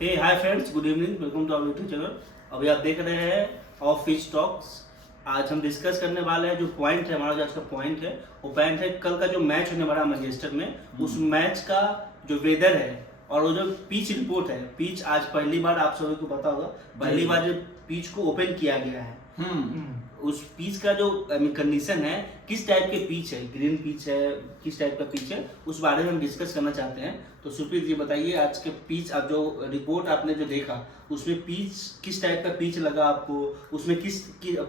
Hey hi friends, good evening, welcome to our YouTube channel. अभी आप देख रहे हैं ऑफ पिच टॉक्स। आज हम डिस्कस करने वाले हैं जो पॉइंट है, हमारा जो आज का पॉइंट है वो पॉइंट है कल का जो मैच होने वाला है मैनचेस्टर में, उस मैच का जो वेदर है और वो जो पिच रिपोर्ट है। पिच आज पहली बार, आप सभी को पता होगा, पहली बार जो पिच को ओपन किया गया है, उस पिच का जो कंडीशन है, किस टाइप के पिच है, ग्रीन पिच है, किस टाइप का पिच है, उस बारे में हम डिस्कस करना चाहते हैं। तो सुप्रीत जी बताइए, आज के पिच, अब जो रिपोर्ट आपने जो देखा उसमें पिच किस टाइप का पिच लगा आपको, उसमें किस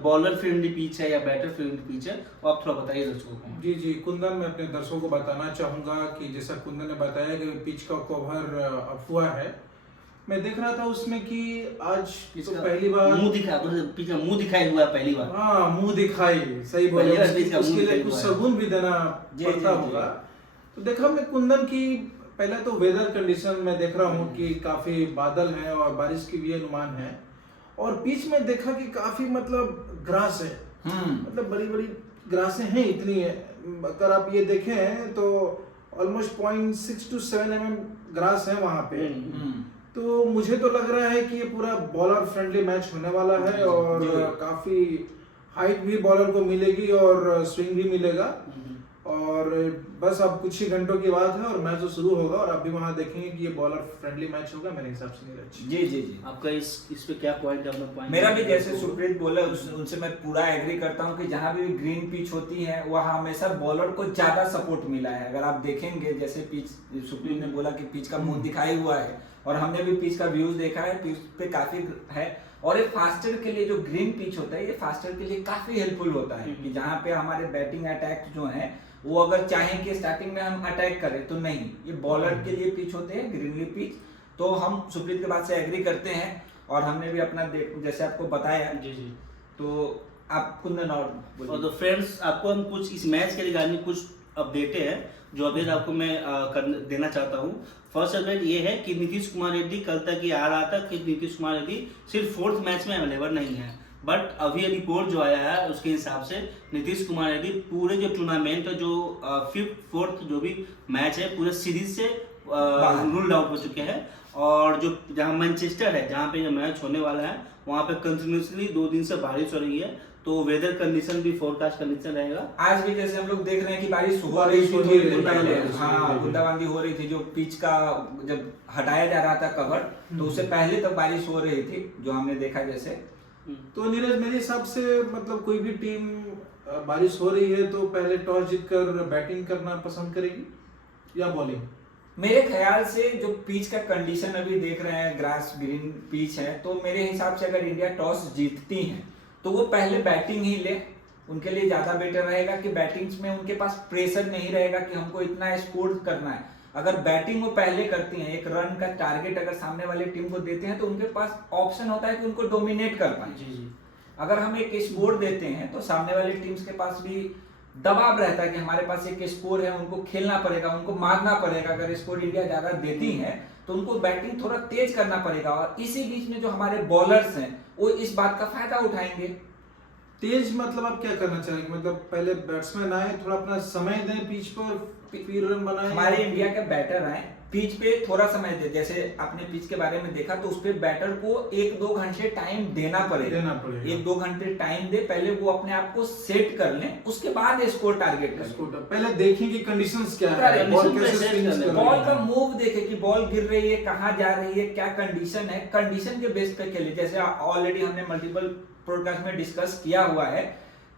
बॉलर फ्रेंडली पिच है या बैटर फ्रेंडली पिच है, वो आप थोड़ा बताइए दर्शकों को। जी जी कुंदन, मैं अपने दर्शकों को बताना चाहूँगा कि जैसा कुंदन ने बताया कि पिच का कवर अफवाह है। मैं देख रहा था उसमें कि आज तो पहली बार मुंह दिखा, पिच का मुंह दिखाई हुआ है पहली बार। हाँ, मुंह दिखाई, सही बोले, उसके लिए कुछ शगुन भी देना पड़ता होगा। तो देखा मैं कुंदन की, पहले तो वेदर कंडीशन में देख रहा हूँ कि काफी बादल है और बारिश की भी अनुमान है। और पिच में देखा कि काफी मतलब ग्रास है, मतलब बड़ी बड़ी ग्रासें हैं, इतनी है। अगर आप ये देखें तो ऑलमोस्ट 0.6 to 7 mm ग्रास है वहां पे। तो मुझे तो लग रहा है कि ये पूरा बॉलर फ्रेंडली मैच होने वाला है और काफी हाइट भी बॉलर को मिलेगी और स्विंग भी मिलेगा। और बस अब कुछ ही घंटों की बात है और मैच तो शुरू होगा और आप भी वहां देखेंगे कि ये बॉलर फ्रेंडली मैच होगा मेरे हिसाब से। नीरज जी जी जी, आपका इस पे क्या पॉइंट है? अपना पॉइंट मेरा भी जैसे सुप्रीत बोला उनसे मैं पूरा एग्री करता हूं कि जहां भी ग्रीन पिच होती है वहां हमेशा बॉलर को ज्यादा सपोर्ट मिला है। अगर आप देखेंगे, जैसे पिच, सुप्रीत ने बोला कि पिच का मुंह दिखाई हुआ है और हमने भी पिच का व्यूज देखा है, पिच पे काफी है। और ये फास्टर के लिए जो ग्रीन पिच होता है, ये फास्टर के लिए काफी हेल्पफुल होता है कि जहां पे हमारे बैटिंग अटैक जो है वो अगर चाहें कि स्टार्टिंग में हम अटैक करें तो नहीं, ये बॉलर के लिए पिच होते हैं ग्रीनली पिच। तो हम सुप्रीत के बात से एग्री करते हैं और हमने भी अपना जैसे आपको बताया। जी जी, तो आप कुंदन और तो फ्रेंड्स, आपको हम कुछ इस मैच के रिगार्डिंग कुछ अपडेटें हैं जो अपडेट आपको मैं देना चाहता हूँ। फर्स्ट अपडेट ये है कि नीतीश कुमार रेड्डी, कल तक ये आ रहा था कि नीतीश कुमार रेड्डी सिर्फ 4th मैच में अवेलेबल नहीं है, बट अभी रिपोर्ट जो आया है उसके हिसाब से नीतीश कुमार रेड्डी पूरे जो टूर्नामेंट, जो 5th 4th जो भी मैच है, पूरे सीरीज से रूल्ड आउट हो चुके हैं। और जो जहां मैनचेस्टर है, जहां पे ये मैच होने वाला है, वहां पे कंटिन्यूसली 2 दिन से बारिश हो रही है, तो वेदर कंडीशन भी फोरकास्ट कंडीशन रहेगा। आज भी जैसे हम लोग देख रहे हैं कि बारिश हो रही थी थोड़ी देर पहले, हाँ बूंदाबांदी हो रही थी। जो पिच का जब हटाया जा रहा था कवर, तो उससे पहले तक बारिश हो रही थी, जो हमने देखा जैसे। तो नीरज, मेरे हिसाब से मतलब कोई भी टीम बारिश हो रही है तो पहले टॉस जीतकर बैटिंग करना पसंद करेगी या बॉलिंग? मेरे ख्याल से जो पिच का कंडीशन अभी देख रहे हैं, ग्रास ग्रीन पिच है, तो मेरे हिसाब से अगर इंडिया टॉस जीतती है तो वो पहले बैटिंग ही ले। उनके लिए ज्यादा बेटर रहेगा कि बैटिंग में उनके पास प्रेशर नहीं रहेगा कि हमको इतना स्कोर करना है। अगर बैटिंग वो पहले करती हैं, एक रन का टारगेट अगर सामने वाले टीम को देते हैं, तो उनके पास ऑप्शन होता है कि उनको डोमिनेट कर पाए। अगर हम एक स्कोर देते हैं तो सामने वाले टीम्स के पास भी दबाव रहता है कि हमारे पास एक स्कोर है, उनको खेलना पड़ेगा, उनको मारना पड़ेगा। अगर स्कोर इंडिया ज्यादा देती है तो उनको बैटिंग थोड़ा तेज करना पड़ेगा। और इसी बीच में जो हमारे बॉलर्स हैं वो इस बात का फायदा उठाएंगे। तेज मतलब आप क्या करना चाहेंगे? मतलब पहले बैट्समैन आए, थोड़ा अपना समय दें पिच पर, फिर रन बनाए? हमारे इंडिया के बैटर आए, पिच पे थोड़ा समय दे। जैसे आपने पिच के बारे में देखा तो उस पे बैटर को 1-2 घंटे टाइम देना पड़ेगा। 1-2 घंटे टाइम दे, पहले वो अपने आप को सेट कर लें, उसके बाद स्कोर टारगेट करें। पहले देखें कि कंडीशंस क्या है, बॉल कैसे स्विंग कर रही है, बॉल का मूव देखे कि बॉल गिर रही है, कहाँ जा रही है, क्या कंडीशन है, कंडीशन के बेस पे खेले। जैसे ऑलरेडी हमने मल्टीपल प्रोडकास्ट में डिस्कस किया हुआ है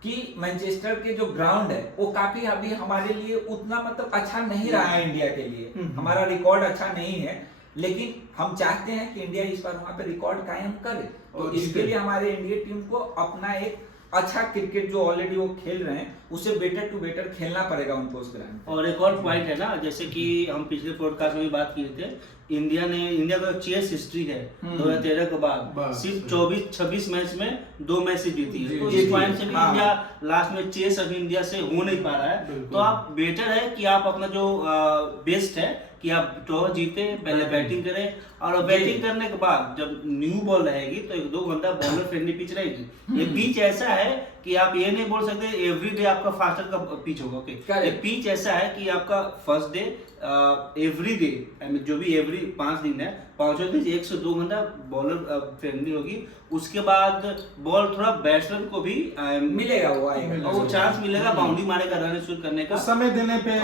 कि मैनचेस्टर के जो ग्राउंड है वो काफी अभी हमारे लिए उतना मतलब अच्छा नहीं रहा है इंडिया के लिए। हमारा रिकॉर्ड अच्छा नहीं है, लेकिन हम चाहते हैं कि इंडिया इस बार वहां पे रिकॉर्ड कायम करे। तो इसके लिए हमारे इंडियन टीम को अपना एक अच्छा क्रिकेट जो ऑलरेडी वो खेल रहे हैं उससे बेटर टू बेटर खेलना पड़ेगा उनको उस ग्राउंड। और एक और पॉइंट है ना, जैसे कि हम पिछले पॉडकास्ट में भी बात किए थे, इंडिया का चेस हिस्ट्री है 2013 के बाद सिर्फ 24-26 मैच में 2 मैच से जीती है। तो इस पॉइंट से भी इंडिया लास्ट में चेस अभी इंडिया से हो नहीं पा रहा है। तो आप बेटर है कि आप अपना जो बेस्ट है कि आप टॉस जीते, पहले बैटिंग करें और बैटिंग करने के बाद जब न्यू बॉल रहेगी तो 1-2 घंटा बॉलर फ्रेंडली पिच रहेगी। ये पिच ऐसा है कि आप ये नहीं बोल सकते एवरीडे आपका फास्टर का पिच होगा। ओके, ये पिच ऐसा है कि आपका फर्स्ट डे एवरीडे जो भी एवरी 5 दिन है, 5 दिन 1 से 2 घंटा बॉलर फ्रेंडली होगी। उसके बाद बॉल थोड़ा बैट्समैन को भी मिलेगा, वो आएगा, वो चांस मिलेगा बाउंड्री मारेगा, रन शूट करने का समय देने पे।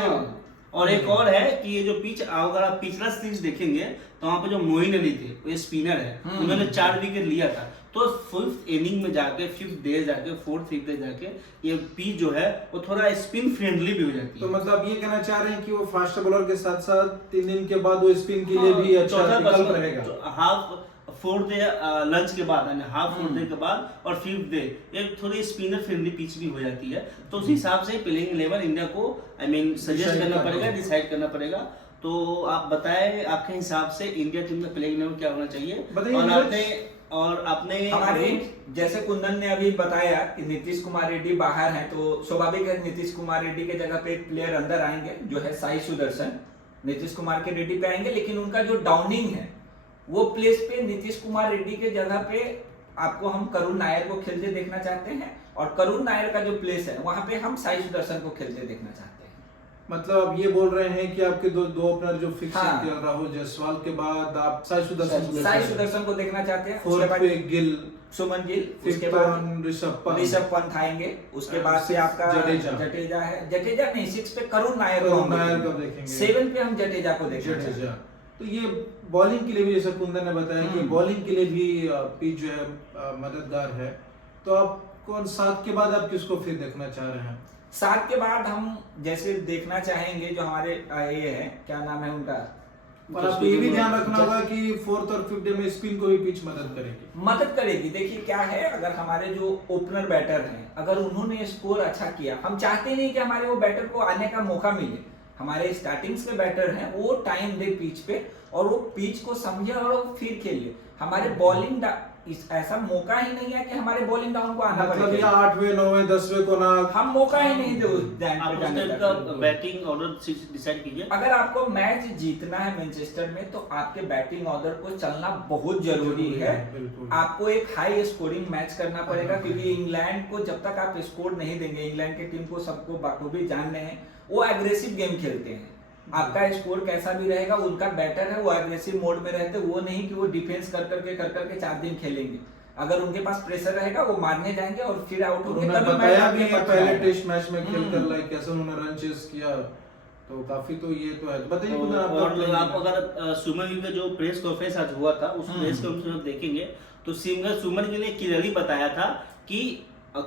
और एक और है कि ये जो पिच, अगर आप पिछला सीरीज देखेंगे तो वहाँ पे जो मोइन अली थे, वो स्पिनर है, उन्होंने 4 विकेट लिया था। तो 5th इनिंग में जाके, 5th डे जाके, 4th डे जाके ये पिच जो है वो थोड़ा स्पिन फ्रेंडली भी हो जाती है। तो मतलब ये कहना चाह रहे हैं कि वो फास्ट बॉलर के साथ साथ 3 दिन के बाद वो स्पिन के लिए भी अच्छा विकल्प रहेगा। हाफ 4th डे लंच के बाद, यानी हाफ 4th डे के बाद और 5th डे एक थोड़ी स्पिनर फ्रेंडली पिच भी हो जाती है। तो उस हिसाब से प्लेइंग 11 इंडिया को सजेस्ट करना पड़ेगा, डिसाइड करना पड़ेगा। तो आप बताएं आपके हिसाब से इंडिया टीम का प्लेइंग 11 क्या होना चाहिए। और आपने हमारे जैसे कुंदन ने अभी बताया कि नीतीश कुमार रेड्डी बाहर हैं, तो स्वाभाविक है नीतीश कुमार रेड्डी के जगह पे एक प्लेयर अंदर आएंगे जो है साई सुदर्शन। नीतीश कुमार के रेड्डी पे आएंगे, लेकिन उनका जो डाउनिंग है वो प्लेस पे नीतीश कुमार रेड्डी के जगह पे आपको हम करुण नायर को खेलते देखना चाहते हैं, और करुण नायर का जो प्लेस है वहां पे हम साई सुदर्शन को खेलते देखना चाहते हैं। मतलब आप ये बोल रहे हैं कि आपके दो ओपनर जो फिक्स है, राहुल जायसवाल के बाद आप साई सुदर्शन को देखना चाहते हैं। उसके बाद गिल, सुमन गिल, उसके बाद ऋषभ पंत आएंगे, उसके बाद से आपका जडेजा है, जडेजा नहीं, 6 पे करुण नायर को देखेंगे, 7 पे हम जडेजा को देखेंगे। तो ये बॉलिंग के लिए भी, जैसे कुंदन ने बताया कि बॉलिंग के लिए भी पिच जो है मददगार है। तो आप कौन 7 के बाद आप किसको फिर देखना चाह रहे हैं? 7 के बाद हम जैसे देखना चाहेंगे जो हमारे ये है, क्या नाम है उनका, और आपको ये भी ध्यान रखना होगा कि 4th और 5th डे में स्पिन को भी पिच मदद करेगी। देखिए क्या है, अगर हमारे जो ओपनर बैटर हैं, अगर उन्होंने स्कोर अच्छा किया, हम चाहते नहीं कि हमारे वो बैटर को आने का मौका मिले। हमारे स्टार्टिंग्स के बैटर हैं, वो टाइम दे पिच पे और वो पिच को समझे और फिर खेले। हमारे बॉलिंग ऐसा मौका ही नहीं है कि हमारे बॉलिंग डाउन को आना पड़ेगा। मतलब 8वें 9वें 10वें को ना हम मौका ही नहीं दो। बैटिंग ऑर्डर डिसाइड कीजिए। अगर आपको मैच जीतना है मैनचेस्टर में, तो आपके बैटिंग ऑर्डर को चलना बहुत जरूरी है। आपको एक हाई स्कोरिंग मैच करना पड़ेगा, क्योंकि इंग्लैंड को जब तक आप स्कोर नहीं देंगे, इंग्लैंड की टीम को सबको बखूबी जानने हैं, वो एग्रेसिव गेम खेलते हैं। आपका स्कोर कैसा भी रहेगा, उनका बैटर है वो एग्रेसिव मोड में रहते, वो नहीं कि वो डिफेंस कर करके 4 दिन खेलेंगे। अगर उनके पास प्रेशर रहेगा वो मारने जाएंगे और फिर आउट होंगे। तभी बताया भी पहले टेस्ट मैच में खेलकर लाइक कैसे उन्होंने रन चेस किया, तो काफी तो ये तो है। बताइए और आप अगर सुमन गिल का जो प्रेस कॉन्फ्रेंस आज हुआ था, उस प्रेस कॉन्फ्रेंस देखेंगे तो सुमन गिल ने क्लियरली बताया था कि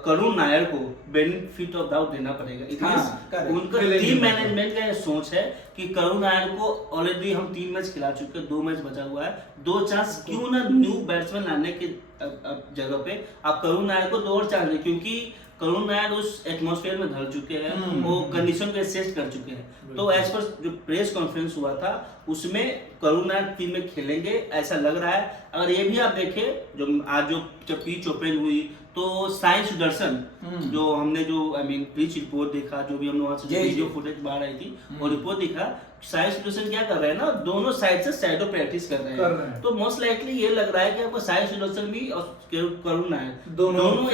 करुण नायर को बेनिफिट ऑफ डाउट देना पड़ेगा। उनका टीम मैनेजमेंट का ये सोच है कि करुण नायर को ऑलरेडी हम 3 मैच खिला चुके हैं, 2 मैच बचा हुआ है, 2 चांस क्यों ना न्यू बैट्समैन लाने के जगह पे आप करुण नायर को 2 और चांस दें, क्योंकि करुण नायर उस एटमॉस्फेयर में ढल चुके हैं, वो कंडीशन को एसेस कर चुके हैं। तो एज पर जो प्रेस कॉन्फ्रेंस हुआ था उसमें करुण नायर टीम में खेलेंगे ऐसा लग रहा है। अगर ये भी आप देखें, जो आज जो पिच ओपन हुई तो साई सुदर्शन, जो हमने जो पिच रिपोर्ट देखा, जो भी हमने वहां से वीडियो फुटेज बाहर आई थी और रिपोर्ट देखा, साई सुदर्शन क्या कर रहे हैं ना, दोनों साइड से शैडो प्रैक्टिस कर रहे हैं। तो मोस्ट लाइकली ये लग रहा है कि आपको साई सुदर्शन भी और करुण नायर दोनों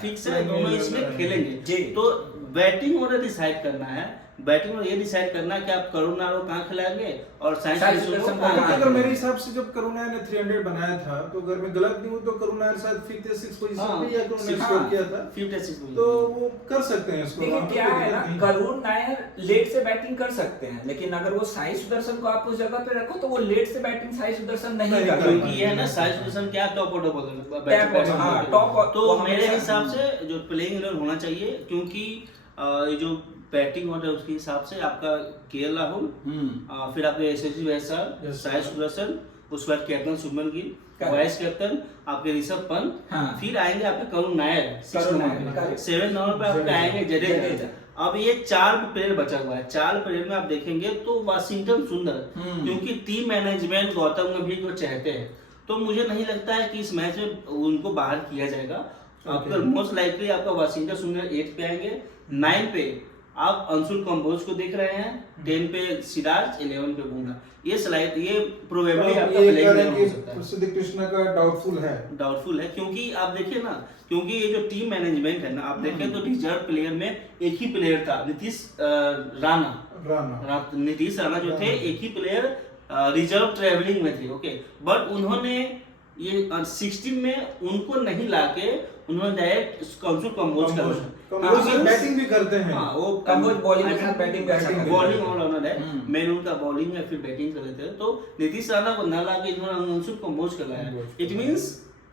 फिक्स है, दोनों इसमें खेलेंगे। तो बैटिंग ऑर्डर डिसाइड करना है, बैटिंग में ये डिसाइड करना कि आप करुण नायर को कहाँ खिलाएंगे और साई सुदर्शन को। अगर मेरे हिसाब से जब करुण नायर ने 300 बनाया था, तो अगर मैं गलत नहीं हूँ तो करुण नायर शायद 5th या 6th पोजीशन पे या करुण नायर स्कोर किया था 5th या 6th, तो वो कर सकते हैं इसको। लेकिन क्या है ना, करुण नायर लेट से बैटिंग कर सकते हैं, लेकिन अगर वो साई सुदर्शन को आप उस जगह पे रखो तो वो लेट से बैटिंग साई सुदर्शन नहीं कर पाएंगे, क्योंकि ये है ना साई सुदर्शन क्या टॉप ऑर्डर टॉप। तो मेरे हिसाब से जो प्लेइंग 11 होना चाहिए, क्योंकि ये जो बैटिंग ऑर्डर उसके हिसाब से आपका केएल राहुल, फिर आपके यशस्वी जायसवाल, साई सुदर्शन, उसके बाद कैप्टन सुमन गिल, वाइस कैप्टन आपके ऋषभ पंत, फिर आएंगे आपके करुण नायर, 7 नंबर पे आपके आएंगे जडेजा। अब ये 4 प्लेयर बचा हुआ है, 4 प्लेयर में आप देखेंगे तो वाशिंगटन सुंदर, क्योंकि टीम मैनेजमेंट गौतम गंभीर को चाहते हैं, तो मुझे नहीं लगता है कि इस मैच में उनको बाहर किया जाएगा। आपका मोस्ट लाइकली आपका वाशिंगटन सुंदर 8 पे आएंगे, 9 पे आप अंशुल कंबोज को देख रहे हैं, 10 पे सिराज, 11 पे बुमराह। ये स्लाइड ये प्रोबेबली आपका ये प्लेइंग कह रहे 11 हैं हो कि सकता है। प्रसिद्ध कृष्णा का डाउटफुल है, क्योंकि आप देखिए ना, क्योंकि ये जो टीम मैनेजमेंट है ना, आप देखें तो रिजर्व प्लेयर में एक ही प्लेयर था, नीतीश राणा जो थे, एक ही प्लेयर रिजर्व ट्रेवलिंग में थे। ओके, बट उन्होंने ये 16 में उनको नहीं लाके उन्होंने डायरेक्ट अंशुल कंबोज का बैटिंग भी करते हैं। हाँ, वो कंबोज बॉलिंग के साथ बैटिंग भी अच्छा करते हैं। बॉलिंग ऑलराउंडर है, मेन उनका बॉलिंग है, फिर बैटिंग कर लेते हैं। तो नीतीश राणा को ना लाके इन्होंने अंशुल कंबोज का लाया। इट मींस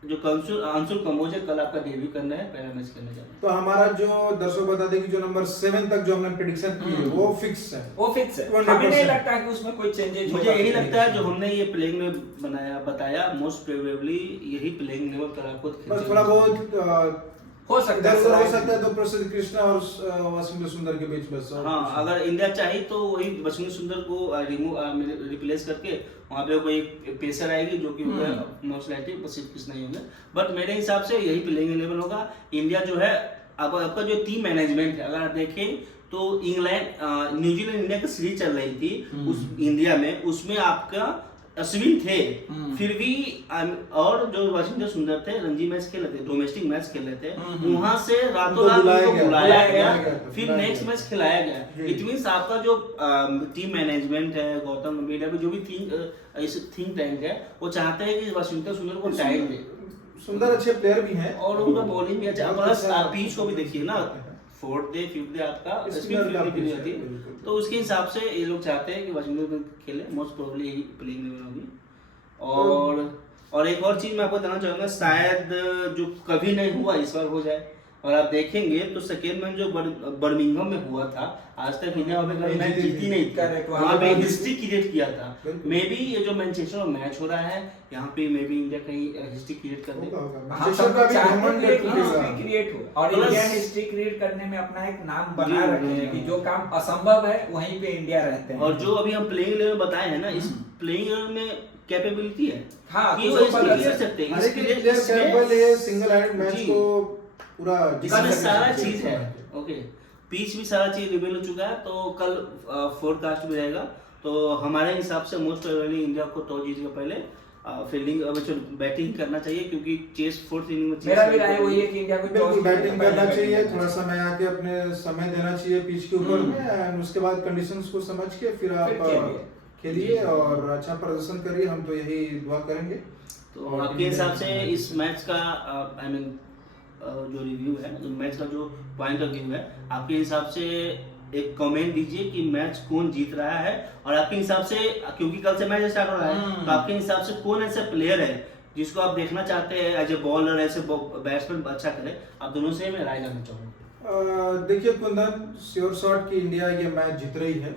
जो अंशुल कंबोज है, कल आपका डेब्यू करना है, पहला मैच करने जाना है। तो हमारा जो दर्शक बता दें कि जो नंबर 7 तक जो हमने प्रेडिक्शन की है वो फिक्स है। हमें नहीं लगता है कि उसमें कोई चेंजेस। मुझे यही लगता है जो हमने ये प्लेइंग में बताया, मोस्ट प्रोबेबली यही प्लेइंग लेवल कल आपको बस थोड़ा बहुत हो सकता है तो प्रसिद्ध कृष्णा और वशिंगटन सुंदर के बीच बस। हाँ, अगर इंडिया चाहे तो वही वशिंगटन सुंदर को रिप्लेस करके वहाँ पे कोई पेसर आएगी जो कि मोस्ट लाइकली प्रसिद्ध कृष्णा ही होंगे। बट मेरे हिसाब से यही प्लेइंग 11 होगा। इंडिया जो है, अब आपका जो टीम मैनेजमेंट है, अगर आप देखें तो इंग्लैंड न्यूजीलैंड इंडिया की सीरीज चल रही थी उस इंडिया में, उसमें आपका अश्विन थे, फिर भी और जो वशिंगटन सुंदर थे रणजी मैच खेल रहे थे, डोमेस्टिक मैच खेल रहे थे, वहां से रातों रात उनको बुलाया गया, फिर नेक्स्ट मैच खिलाया गया। इट मींस आपका जो टीम मैनेजमेंट है, गौतम गंभीर है, जो भी थिंक टैंक है, वो चाहते हैं कि वशिंगटन सुंदर को टाइम दे। सुंदर अच्छे प्लेयर भी हैं और उनका बॉलिंग भी अच्छा, प्लस आप पिच को भी देखिए ना, 4th डे 5th डे आपका स्पिन फील्डिंग भी होती है, तो उसके हिसाब से ये लोग चाहते हैं कि वशिंगटन में खेले। मोस्ट प्रोबेबली यही प्लेइंग में होगी। और एक और चीज मैं आपको बताना चाहूंगा, शायद जो कभी नहीं हुआ इस बार हो जाए। और आप देखेंगे तो सेकेंड मैच जो बर्मिंघम में हुआ था, आज तक इंडिया वहाँ पे मैच जीती नहीं थी, वहाँ पे हिस्ट्री क्रिएट किया था। मे बी ये जो मैनचेस्टर में मैच हो रहा है, यहाँ पे मे बी इंडिया कहीं हिस्ट्री क्रिएट कर दे, क्रिएट हो। और इंडिया हिस्ट्री क्रिएट करने में अपना एक नाम बना रखे हैं कि जो काम असंभव है वहीं पे इंडिया रहते हैं। और जो अभी हम प्लेइंग 11 बताए हैं ना, इस प्लेइंग 11 में कैपेबिलिटी है कि वो इसमें खेल सकते हैं, इसके सिंगल हैंड मैच को पूरा सारा चीज है। ओके, पिच भी सारा चीज रिवील हो चुका है, तो कल फोरकास्ट भी रहेगा। तो हमारे हिसाब से मोस्ट प्रोबेबली इंडिया को टॉस जीत के पहले फील्डिंग बैटिंग करना चाहिए, क्योंकि चेस 4th इनिंग में मेरा भी राय वही है कि इंडिया को बिल्कुल बैटिंग करना चाहिए, थोड़ा समय आके अपने समय देना चाहिए पिच के ऊपर में, एंड उसके बाद कंडीशंस को समझ के फिर आप खेलिए और अच्छा प्रदर्शन करिए। हम तो यही दुआ करेंगे। तो आपके हिसाब से इस मैच का आई मीन जो रिव्यू है, जो मैच का जो पॉइंट ऑफ व्यू है, आपके हिसाब से एक कमेंट दीजिए कि मैच कौन जीत रहा है। और आपके हिसाब से, क्योंकि कल से मैच स्टार्ट हो रहा है, तो आपके हिसाब से कौन ऐसा प्लेयर है जिसको आप देखना चाहते हैं एज ए बॉलर, ऐसे बैट्समैन अच्छा करे? आप दोनों से मैं राय जानना चाहूँगा। देखिए कुंदन, श्योर शॉट की इंडिया ये मैच जीत रही है,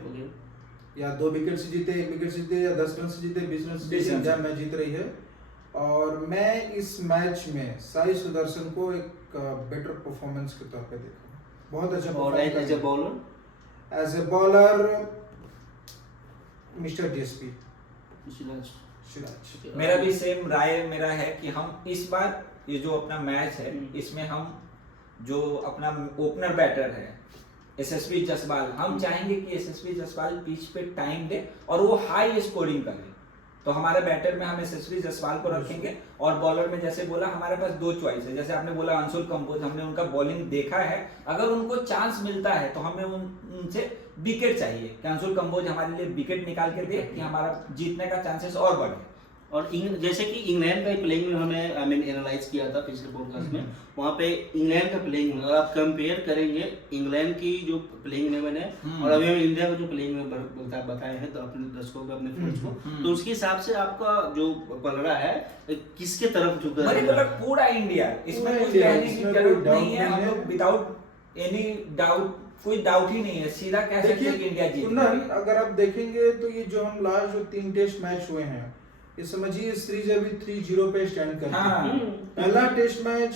या 2 विकेट से जीते, 1 विकेट से जीते, या 10 रन से जीते, 20 रन से जीते, इंडिया मैच जीत रही है। और मैं इस मैच में साई सुदर्शन को एक बेटर परफॉर्मेंस के तौर पे देखा, बहुत अच्छा। और as a bowler mister DSP Siraj. मेरा भी सेम राय मेरा है कि हम इस बार ये जो अपना मैच है, इसमें हम जो अपना ओपनर बैटर है यशस्वी जायसवाल, हम चाहेंगे कि यशस्वी जायसवाल पिच पे टाइम दे और वो हाई स्कोरिंग करे। तो हमारे बैटर में हम यशस्वी जायसवाल को रखेंगे, और बॉलर में जैसे बोला हमारे पास 2 चॉइस है। जैसे आपने बोला अंशुल कंबोज, हमने उनका बॉलिंग देखा है, अगर उनको चांस मिलता है तो हमें उनसे विकेट चाहिए कि अंशुल कंबोज हमारे लिए विकेट निकाल के दे कि हमारा जीतने का चांसेस और बढ़े। और जैसे कि इंग्लैंड का प्लेइंग में हमने आई मीन एनालाइज किया था पिछले पॉडकास्ट में, वहाँ पे इंग्लैंड का प्लेइंग में अगर आप कंपेयर करेंगे इंग्लैंड की जो प्लेइंग 11 है और अभी हम इंडिया का जो प्लेइंग में बताए हैं, तो अपने दर्शकों को, अपने फ्रेंड्स को, तो उसके हिसाब से आपका जो पलड़ा है किसके तरफ झुका है? पूरा इंडिया, इसमें कुछ कहने की जरूरत नहीं है। हम लोग विदाउट एनी डाउट, कोई डाउट ही नहीं है, सीधा कह सकते हैं कि इंडिया जीतेगी। अगर आप देखेंगे तो ये जो हम लास्ट जो 3 टेस्ट मैच हुए हैं, ये समझिए सीरीज अभी 3-0 पे स्टैंड करती है। पहला टेस्ट मैच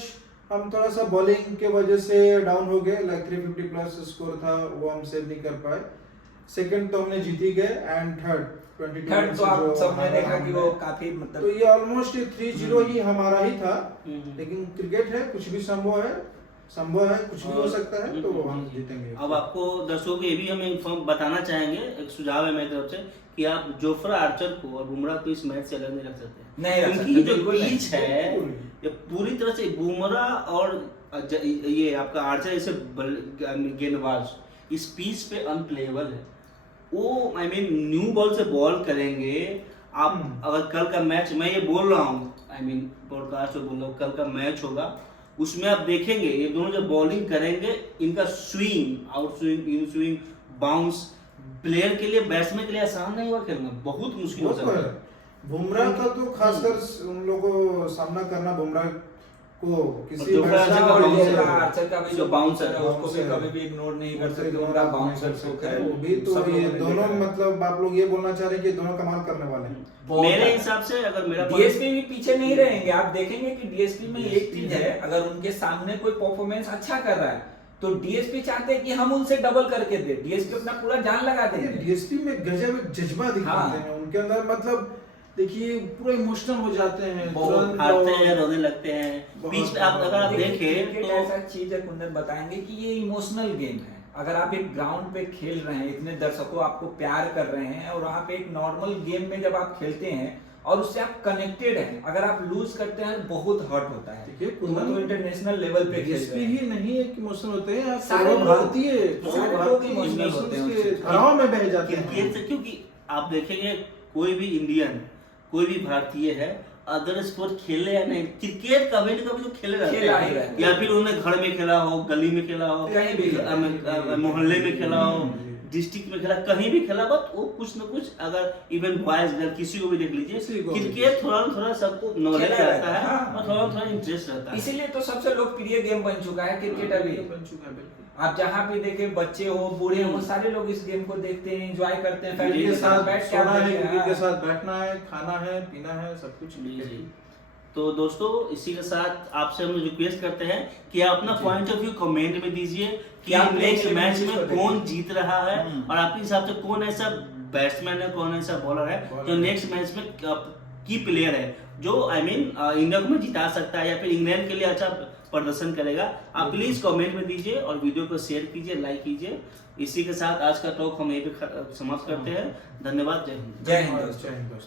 हम थोड़ा सा बॉलिंग के वजह से डाउन हो गए, लाइक 350 प्लस स्कोर था, वो हम सेव नहीं कर पाए। सेकंड तो हमने जीत ही गए, एंड थर्ड तो आप सबने देखा कि वो काफी मतलब, तो ये ऑलमोस्ट 3-0 ही हमारा ही था। लेकिन क्रिकेट है, कुछ भी संभव है। संभव है, कुछ भी हो सकता है, तो हम जीतेंगे। अब आपको दर्शकों को ये भी हम इन्फॉर्म बताना चाहेंगे, एक सुझाव है मेरी तरफ से कि आप जोफ्रा आर्चर को और बुमराह को इस मैच से अलग नहीं रख सकते। नहीं रख क्योंकि सकते, जो बिल्कुल नहीं। पिच है ये पूरी तरह से बुमराह और ये आपका आर्चर जैसे गेंदबाज इस पिच पे अनप्लेएबल है। वो आई मीन न्यू बॉल से बॉल करेंगे आप। अगर कल का मैच, मैं ये बोल रहा हूँ, आई मीन पॉडकास्ट में बोल रहा हूँ, कल का मैच होगा उसमें आप देखेंगे ये दोनों जब बॉलिंग करेंगे, इनका swing, out swing, in swing, bounce player के लिए, बैट्समैन के लिए आसान नहीं हुआ खेलना, बहुत मुश्किल हो सकता है। बुमराह का तो खासकर उन लोगों को सामना करना, बुमराह को किसी आर्चर का भी जो बाउंसर है उसको भी कभी भी इग्नोर नहीं कर सकते। उनका बाउंसर वो भी तो ये दोनों, मतलब आप लोग ये बोलना चाह रहे हैं कि दोनों कमाल करने वाले हैं। मेरे हिसाब से अगर मेरा डीएसपी भी पीछे नहीं रहेंगे। आप देखेंगे कि डीएसपी में एक चीज है, अगर उनके सामने कोई परफॉर्मेंस अच्छा कर रहा है तो डीएसपी चाहते हैं कि हम उनसे डबल करके दे, डीएसपी अपना पूरा जान लगा देंगे। डीएसपी में गजब एक जज्बा दिखाते हैं उनके अंदर, मतलब देखिए पूरा इमोशनल हो जाते हैं, तुरंत आते हैं, रोने लगते हैं बीच में। आप अगर आप देखें तो ऐसा चीज है, कुंदन बताएंगे कि ये इमोशनल गेम है। अगर आप एक ग्राउंड पे खेल रहे हैं, इतने दर्शकों आपको प्यार कर रहे हैं, और वहाँ पे एक नॉर्मल गेम में जब आप खेलते हैं और उससे आप कनेक्टेड हैं, अगर आप लूज करते हैं बहुत हर्ट होता है। देखिए तो इंटरनेशनल लेवल पे डीएसपी ही नहीं एक इमोशनल होते हैं, सारे भारतीय इमोशनल होते हैं, घराव में बह जाते हैं क्रिकेट से। क्योंकि आप देखेंगे कोई भी इंडियन, कोई भी भारतीय है, अदर स्पोर्ट खेले या नहीं, क्रिकेट कभी न कभी तो खेले रहते हैं। या फिर उन्होंने घर में खेला हो, गली में खेला हो, कहीं भी मोहल्ले में खेला हो, डिस्ट्रिक्ट में खेला, कहीं भी खेला, बट वो कुछ न कुछ, अगर इवन बॉयज गर्ल किसी को भी देख लीजिए, क्रिकेट थोड़ा थोड़ा सबको नॉलेज रहता है और थोड़ा थोड़ा इंटरेस्ट रहता है। इसीलिए तो सबसे लोकप्रिय गेम बन चुका है क्रिकेट। अभी बन चुका है, बिल्कुल। आप जहाँ भी देखें, बच्चे हो, बूढ़े हो, सारे लोग इस गेम को देखते हैं, एंजॉय करते हैं, फैमिली फैमिली के साथ बैठ के सोना है, देखते हैं। फैमिली के साथ बैठना है, खाना है, पीना है, सब कुछ। तो दोस्तों इसी के साथ आपसे हम रिक्वेस्ट करते हैं कि आप अपना पॉइंट ऑफ व्यू कमेंट में दीजिए कि आप नेक्स्ट लोग मैच इसको में देखें। कौन जीत रहा है और आपके हिसाब से कौन ऐसा बैट्समैन है, कौन ऐसा बॉलर है जो नेक्स्ट मैच में की प्लेयर है, जो आई मीन इंडिया को जिता सकता है या फिर इंग्लैंड के लिए अच्छा प्रदर्शन करेगा। आप प्लीज कमेंट में दीजिए और वीडियो को शेयर कीजिए, लाइक कीजिए। इसी के साथ आज का टॉक हम यहीं पे समाप्त करते हैं। धन्यवाद। जय हिंद। जय हिंद। जय हिंद दोस्तों।